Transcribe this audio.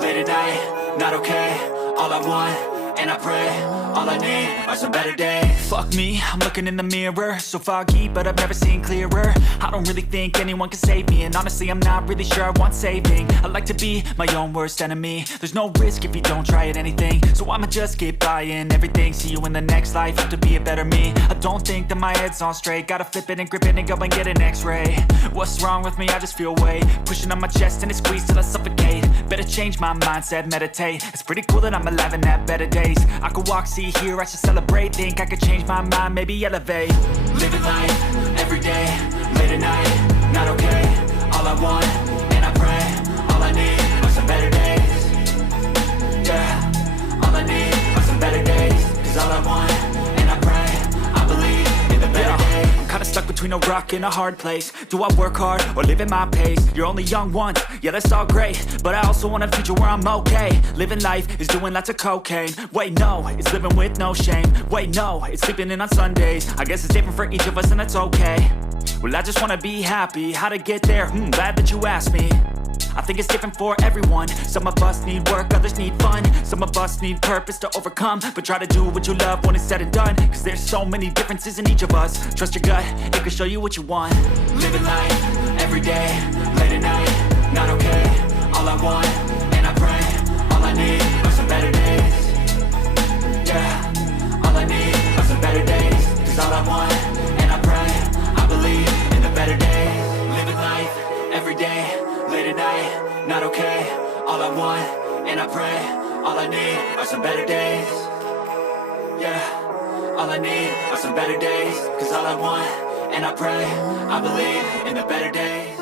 late at night, not okay. All I want, and I pray, all I need are some better days. Fuck me, I'm looking in the mirror, so foggy, but I've never seen clearer. I don't really think anyone can save me, and honestly I'm not really sure I want saving. I like to be my own worst enemy. There's no risk if you don't try at anything, so I'ma just keep buying everything. See you in the next life, have to be a better me. I don't think that my head's on straight, gotta flip it and grip it and go and get an x-ray. What's wrong with me? I just feel weight pushing on my chest and it squeezes till I suffocate. Better change my mindset, meditate. It's pretty cool that I'm alive and have better days. I could walk, see, hear, I should celebrate. Think I could change my mind, maybe elevate. Living life, every day, late at night, not okay. All I want, and I pray, all I need are some better days. Yeah, all I need are some better days. Cause all I want, and I pray, I believe in the better days. I'm kinda stuck between a rock and a hard place. Do I work hard or live at my pace? You're only young once, yeah that's all great, but I also want a future where I'm okay. Living life is doing lots of cocaine. Wait no, it's living with no shame. Wait no, it's sleeping in on Sundays. I guess it's different for each of us and that's okay. Well I just wanna be happy, how to get there? Glad that you asked me. I think it's different for everyone. Some of us need work, others need fun. Some of us need purpose to overcome. But try to do what you love when it's said and done. Cause there's so many differences in each of us. Trust your gut, it can show you what you want. Living life, every day, late at night, not okay. All I want, and I pray, all I need are some better days. Yeah, all I need are some better days. Cause all I want, and I pray, I believe in the better days. Living life, every day, late at night, not okay. All I want, and I pray, all I need are some better days. Yeah, all I need are some better days. Cause all I want, and I pray, I believe in the better days.